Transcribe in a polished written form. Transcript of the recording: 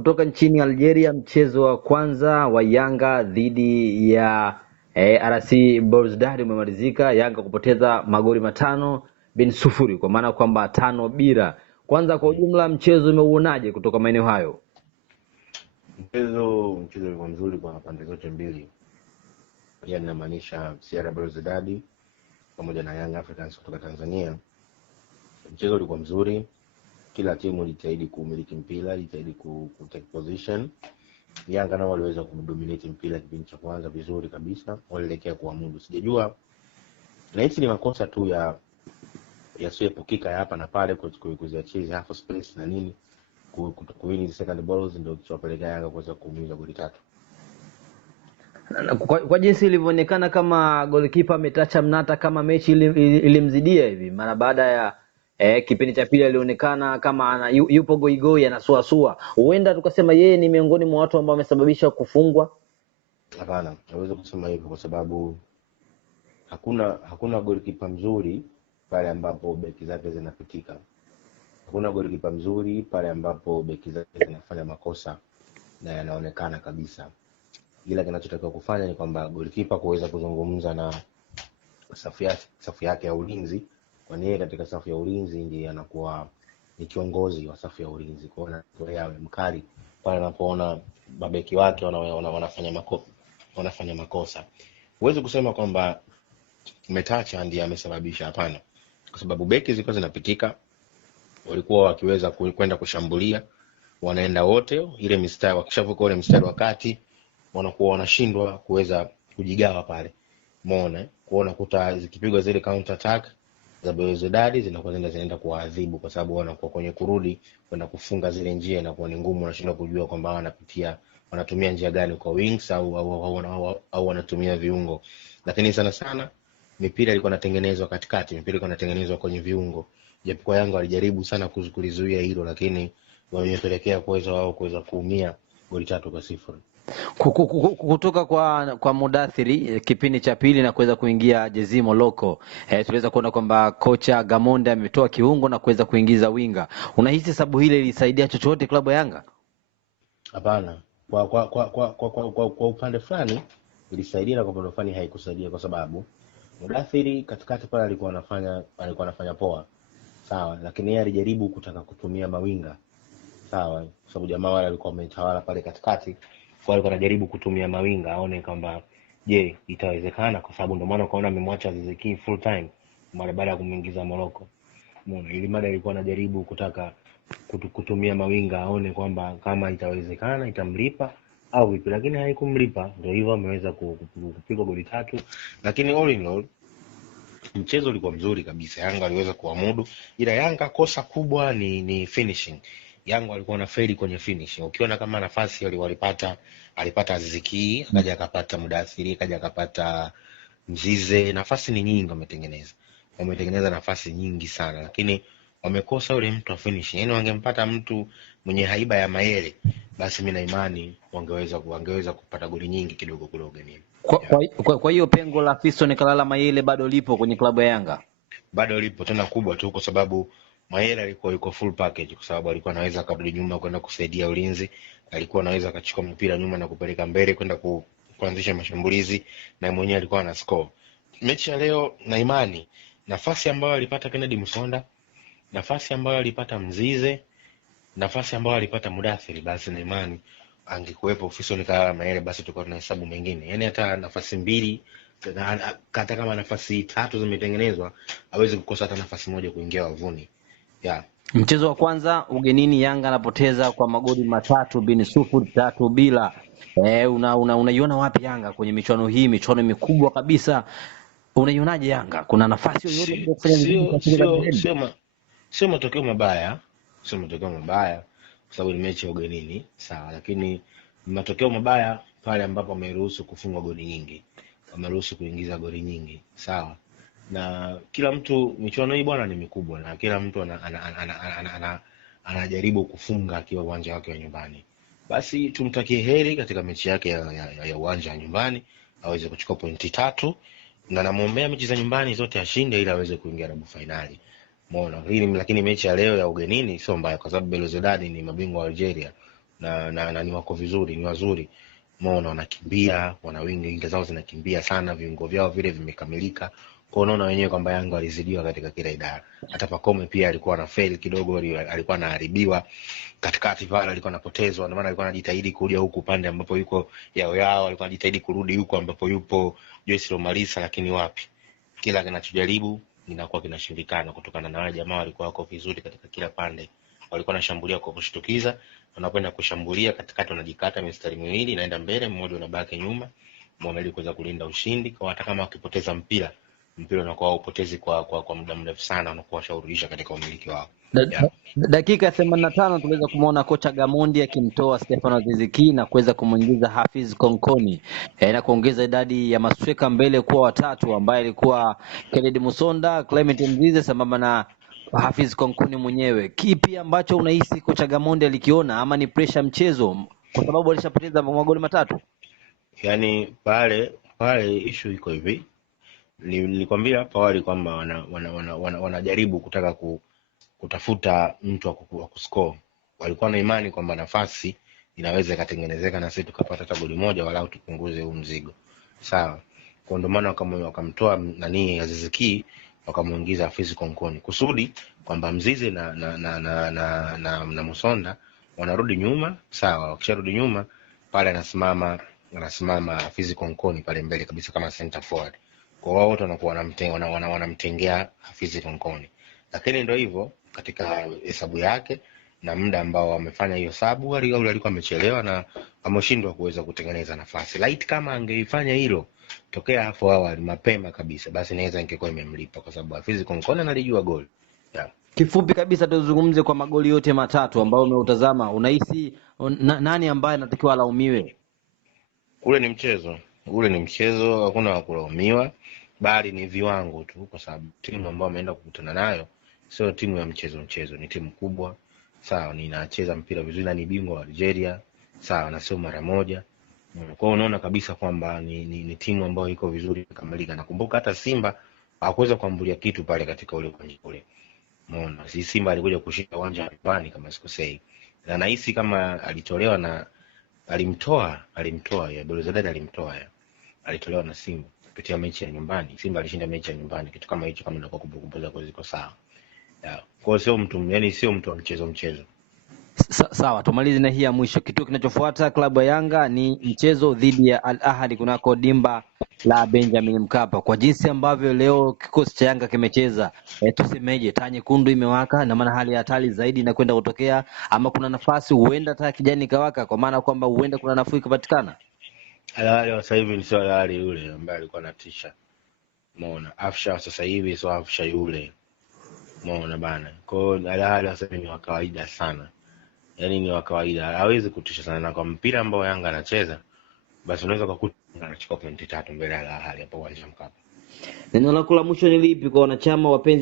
kutoka nchini Algeria, mchezo wa kwanza wa Yanga dhidi ya RC Belouizdad umemalizika, Yanga kupoteza magoli 5-0 kwa maana kwamba 5-0. Kwanza kwa ujumla mchezo umeuonaje kutoka maeneo hayo? Mchezo ulikuwa mzuri kwa pande zote mbili. Yaani inamaanisha CR Belouizdad pamoja na Young Africans kutoka Tanzania. Mchezo ulikuwa mzuri. Kila timu ilijitahidi kumiliki mpira, ilijitahidi take position. Yanga nao waliweza kudominate mpira kipindi cha kwanza vizuri kabisa. Walielekea kuamudu. Sijajua na hizi ni makosa tu ya yasiyoepukika hapa na pale kuziachia half space na nini. Kuwini second balls ndio kichopeleka Yanga kuweza kuumiza goli 3. Kwa jinsi ilivyoonekana kama goalkeeper ametacha mnata, kama mechi ilimzidia hivi mara baada ya kipindi cha pili alionekana kama yupo goigoi anasuasua. Huenda tukasema yeye ni miongoni mwa watu ambao wamesababisha kufungwa. Hapana, hawezi kusema hivyo kwa sababu hakuna goalkeeper mzuri pale ambapo beki zake zinapitika. Hakuna goalkeeper mzuri pale ambapo beki zake zinafanya makosa na yanaonekana kabisa. Ila kinachotakiwa kufanya ni kwamba goalkeeper kuweza kuzungumza na safu yake ya ulinzi, kwa nini katika safu ya ulinzi ndiye anakuwa ni kiongozi wa safu ya ulinzi. Kwa hiyo anatoa awe mkali pale anapoona mabeki wake wanafanya makosa. Huwezi kusema kwamba Metacha ndiye amesababisha, hapana. Kwa sababu beki zilikuwa zinapitika, walikuwa wakiweza kwenda kushambulia, wanaenda wote ile mistari, wakishavuka ile mstari wa kati wanakuwa wanashindwa kuweza kujigawa pale. Umeona kuona kuta zikipigwa zile counter attack za Belouizdad zinaenda kuadhibu, kwa sababu wanakuwa kwenye kurudi kwenda kufunga zile njia na kuwa ni ngumu, wanashindwa kujua kwamba wanatumia njia gani kwa wings au wanatumia viungo. Lakini sana mipira ilikuwa inatengenezwa katikati, mipira ilikuwa inatengenezwa kwenye viungo. Japokuwa Yanga walijaribu sana kuzuia hilo, lakini wamepelekea kuweza kuumia goli 3-0. Kutoka kwa Mudathiri kipindi cha pili na kuweza kuingia Jezimo Loko, tuliweza kuona kwamba kocha Gamonde ametoa kiungo na kuweza kuingiza winga. Unahisi sababu hile ilisaidia chochote klabu ya Yanga? Hapana. Kwa upande fulani ilisaidia na kwa upande fulani haikusaidia, kwa sababu Mudathiri katikati pale alikuwa anafanya poa. Sawa, lakini yeye alijaribu kutaka kutumia mawinga. Sawa, kwa sababu jamaa wale walikuwa wametawala pale katikati. Kwa hiyo anajaribu kutumia mawinga aone kwamba je, itawezekana, kwa sababu ndio maana ukaona amemwacha Aziz Ki full time mara baada ya kumuingiza Morocco. Umeona, ili mada ilikuwa anajaribu kutaka kutumia mawinga aone kwamba kama itawezekana itamlipa au vipi, lakini haikumlipa. Ndio hivyo ameweza kupiga goli 3. Lakini all in all mchezo ulikuwa mzuri kabisa. Yanga aliweza kuamudu, ila Yanga kosa kubwa ni finishing. Yanga walikuwa na faili kwenye finishing. Ukiona kama nafasi alipata Aziz Ki, akaja akapata Mudathiri, akaja akapata Mzize, nafasi ni nyingi wametengeneza nafasi nyingi sana, lakini wamekosa yule mtu wa finishing. Yaani wangempata mtu mwenye haiba ya Mayele, basi mimi na imani wangeweza kupata goli nyingi kidogo. Kwa hiyo pengo la Fiston Kalala Mayele bado lipo kwenye klabu ya Yanga? Bado lipo, tena kubwa tu, kwa sababu Mayele alikuwa yuko full package, kwa sababu alikuwa anaweza kurudi nyuma kwenda kusaidia ulinzi, alikuwa anaweza akachukua mpira nyuma na kupeleka mbele kwenda kuanzisha mashambulizi, na mwenyewe alikuwa ana score. Mechi ya leo na imani, nafasi ambayo alipata Kennedy Musonda, nafasi ambayo alipata Mzize, nafasi ambayo alipata Mudathiri, basi na imani angekuepo Fiston Kalala Mayele, basi tulikuwa tunahesabu mengine. Yaani hata nafasi 2, hata kama nafasi 3 zimetengenezwa, hawezi kukosa hata nafasi moja kuingia wavuni. Yeah. Mchezo wa kwanza ugenini Yanga anapoteza kwa magoli 3-0 unaiona wapi Yanga kwenye michuano hii, michuano mikubwa kabisa? Unaionaje Yanga? Kuna nafasi yoyote ya kufanya vizuri? Sio matokeo mabaya, kwa sababu ni mechi ya ugenini, sawa, lakini matokeo mabaya pale ambapo ameruhusu kufungwa goli nyingi, ameruhusu kuingiza goli nyingi, sawa. Na kila mtu, michuano hii bwana ni mikubwa, na kila mtu anajaribu kufunga akiwa uwanja wake wa nyumbani. Basi tumtakie heri katika mechi yake ya uwanja wa nyumbani, aweze kuchukua pointi 3, na namuombea mechi za nyumbani zote ashinde ili aweze kuingia robo finali. Umeona? Lakini mechi ya leo ya ugenini sio mbaya, kwa sababu Belouizdad ni mabingwa wa Algeria. na ni wako vizuri, ni wazuri. Umeona wanakimbia, wana wingi zao zinakimbia sana, viungo vyao vile vimekamilika. Kwa unaona wenyewe kwamba Yanga walizidiwa katika kila idara. Hata Pacome pia alikuwa na fail kidogo, alikuwa anaharibiwa katikati pale, alikuwa anapotezwa. Ndio maana alikuwa anajitahidi kuja huku pande ambapo yuko Yao, alikuwa anajitahidi kurudi huko ambapo yupo Joyce Lomalisa, lakini wapi, kila kinachojaribu inakuwa kinashindikana, kutokana na wale jamaa walikuwa wako vizuri katika kila pande. Walikuwa wanashambulia kwa kushtukiza, wanakwenda kushambulia katikati, wanajikata mistari miwili inaenda mbele, mmoja unabaki nyuma, ili kuweza kulinda ushindi. Kwa hata kama wakipoteza mpira unakuwa upotezi kwa muda mrefu sana, wanakuwa washaurudisha katika umiliki wao. Dakika ya 85 tuliweza kumuona kocha Gamondi akimtoa Stefano Aziz Ki na kuweza kumuingiza Hafiz Konkoni na kuongeza idadi ya masweka mbele kuwa watatu, ambaye alikuwa Kennedy Musonda, Clement Mzize sambamba na Hafiz Konkoni mwenyewe. Kipi ambacho unahisi kocha Gamondi alikiona, ama ni pressure mchezo, kwa sababu alishapoteza magoli matatu? Yani pale issue iko hivi, nilikwambia hapo awali kwamba wanajaribu kutaka kutafuta mtu wa kuscore. Walikuwa na imani kwamba nafasi inaweza ikatengenezeka na sisi tukapata hata goli moja, walau tupunguze huu mzigo. Sawa. Kwa ndio maana wakamtoa nani Aziz Ki, wakamuingiza Hafiz Konkoni kusudi kwamba Mzize na Musonda wanarudi nyuma. Sawa. Wakisharudi nyuma pale anasimama Hafiz Konkoni pale mbele kabisa kama center forward. Kwa wao wote wanakuwa wanamtengea Hafiz Konkoni. Lakini ndio hivyo, katika hesabu yake na muda ambao wamefanya hiyo sabu, alikuwa amechelewa na ameshindwa kuweza kutengeneza nafasi. Light kama angeifanya hilo tokea hapo awali mapema kabisa, basi naweza ingekuwa imemlipa, kwa sababu Hafiz Konkoni analijua goli. Yeah. Kifupi kabisa tuzungumze kwa magoli yote matatu ambayo umeutazama, unahisi nani ambaye anatakiwa alaumiwe? Ule ni mchezo, hakuna wa kulaumiwa, bali ni viwango tu, kwa sababu timu ambayo ameenda kukutana nayo sio timu ya mchezo, ni timu kubwa. Sawa, ninacheza mpira vizuri na ni bingwa wa Algeria. Sawa, na sio mara moja. Kwa hiyo unaona kabisa kwamba ni timu ambayo iko vizuri kamilika. Nakumbuka hata Simba hakuweza kuambulia kitu pale katika ule uwanja ule. Unaona, si Simba alikuja kushinda uwanja wa nyumbani kama sikosei. Na nahisi kama alitolewa na alimtoa ya Belouizdad, alitolewa na Simba kupitia mechi ya nyumbani. Simba alishinda mechi ya nyumbani, kitu kama hicho, kama ndio kumbukumbu zako ziko sawa. Yeah. Kwa sio mtu wa mchezo. Sawa, tumalize na hii ya mwisho. Kituo kinachofuata klabu ya Yanga ni mchezo dhidi ya Al Ahly kunako dimba la Benjamin Mkapa. Kwa jinsi ambavyo leo kikosi cha Yanga kimecheza, tusemeje, taa nyekundu imewaka, na maana hali ya hatari zaidi inakwenda kutokea, ama kuna nafasi huenda taa kijani kawaka, kwa maana kwamba huenda kuna nafuu ikapatikana? Al Ahly sasa hivi ni sio Al Ahly yule ambaye alikuwa anatisha. Umeona, Afsha sasa hivi sio Afsha yule. Umeona bana. Kwa hiyo Al Ahly sasa ni wa kawaida sana. Yaani ni wa kawaida, hawezi kutisha sana, na kwa mpira ambao Yanga anacheza, basi unaweza kukuta anachukua pointi 3 mbele ya Al Ahly hapo uwanja Mkapa. Neno lako la mwisho ni lipi kwa wanachama wapenzi